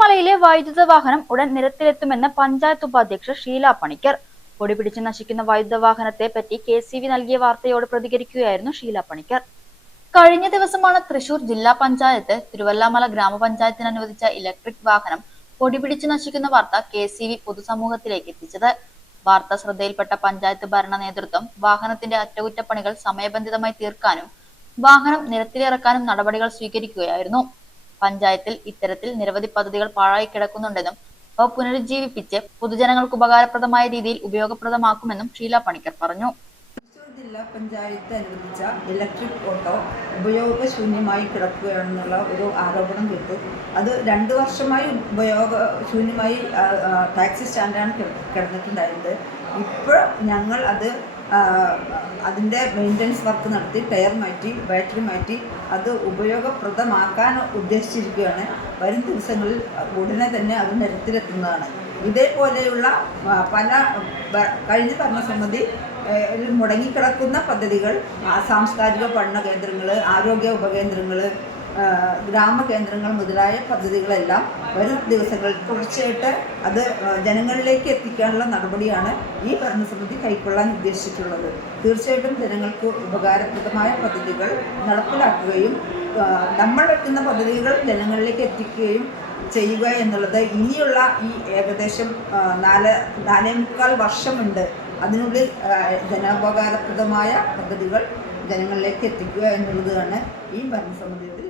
തിരുവല്ലാമലയിലെ വൈദ്യുത വാഹനം ഉടൻ നിരത്തിലെത്തുമെന്ന് പഞ്ചായത്ത് ഉപാധ്യക്ഷ ഷീല പണിക്കർ. പൊടിപിടിച്ച് നശിക്കുന്ന വൈദ്യുത വാഹനത്തെ പറ്റി KCV നൽകിയ വാർത്തയോട് പ്രതികരിക്കുകയായിരുന്നു ഷീല പണിക്കർ. കഴിഞ്ഞ ദിവസമാണ് തൃശൂർ ജില്ലാ പഞ്ചായത്ത് തിരുവല്ലാമല ഗ്രാമപഞ്ചായത്തിന് അനുവദിച്ച ഇലക്ട്രിക് വാഹനം പൊടിപിടിച്ച് നശിക്കുന്ന വാർത്ത KCV പൊതുസമൂഹത്തിലേക്ക് എത്തിച്ചത്. വാർത്ത ശ്രദ്ധയിൽപ്പെട്ട പഞ്ചായത്ത് ഭരണ നേതൃത്വം വാഹനത്തിന്റെ അറ്റകുറ്റപ്പണികൾ സമയബന്ധിതമായി തീർക്കാനും വാഹനം നിരത്തിലിറക്കാനും നടപടികൾ സ്വീകരിക്കുകയായിരുന്നു. പഞ്ചായത്തിൽ ഇത്തരത്തിൽ നിരവധി പദ്ധതികൾ പാഴായി കിടക്കുന്നുണ്ടെന്നും അവ പുനരുജ്ജീവിപ്പിച്ച് പൊതുജനങ്ങൾക്ക് ഉപകാരപ്രദമായ രീതിയിൽ ഉപയോഗപ്രദമാക്കുമെന്നും ഷീല പണിക്കർ പറഞ്ഞു. തൃശൂർ ജില്ലാ പഞ്ചായത്ത് അനുവദിച്ച ഇലക്ട്രിക് ഓട്ടോ ഉപയോഗശൂന്യമായി കിടക്കുകയാണെന്നുള്ള ഒരു ആരോപണം കേട്ടു. അത് 2 വർഷമായി ഉപയോഗശൂന്യമായി ടാക്സി സ്റ്റാൻഡാണ് കിടന്നിട്ടുണ്ടായിരുന്നത്. ഇപ്പോൾ ഞങ്ങൾ അതിൻ്റെ മെയിൻ്റനൻസ് വർക്ക് നടത്തി ടയർ മാറ്റി ബാറ്ററി മാറ്റി അത് ഉപയോഗപ്രദമാക്കാൻ ഉദ്ദേശിച്ചിരിക്കുകയാണ്. വരും ദിവസങ്ങളിൽ ഉടനെ തന്നെ അത് നിരത്തിലെത്തുന്നതാണ്. ഇതേപോലെയുള്ള പല കഴിഞ്ഞ ഭരണസമിതി മുടങ്ങിക്കിടക്കുന്ന പദ്ധതികൾ, സാംസ്കാരിക പഠന കേന്ദ്രങ്ങൾ, ആരോഗ്യ ഉപകേന്ദ്രങ്ങൾ, ഗ്രാമകേന്ദ്രങ്ങൾ മുതലായ പദ്ധതികളെല്ലാം വരും ദിവസങ്ങളിൽ തുടർച്ചയായിട്ട് അത് ജനങ്ങളിലേക്ക് എത്തിക്കാനുള്ള നടപടിയാണ് ഈ ഭരണസമിതി കൈക്കൊള്ളാൻ ഉദ്ദേശിച്ചിട്ടുള്ളത്. തീർച്ചയായിട്ടും ജനങ്ങൾക്ക് ഉപകാരപ്രദമായ പദ്ധതികൾ നടപ്പിലാക്കുകയും നമ്മൾ വെക്കുന്ന പദ്ധതികൾ ജനങ്ങളിലേക്ക് എത്തിക്കുകയും ചെയ്യുക എന്നുള്ളത് ഇനിയുള്ള ഈ ഏകദേശം 4.25 വർഷമുണ്ട്. അതിനുള്ളിൽ ജനോപകാരപ്രദമായ പദ്ധതികൾ ജനങ്ങളിലേക്ക് എത്തിക്കുക എന്നുള്ളതാണ് ഈ ഭരണസമിതിയിൽ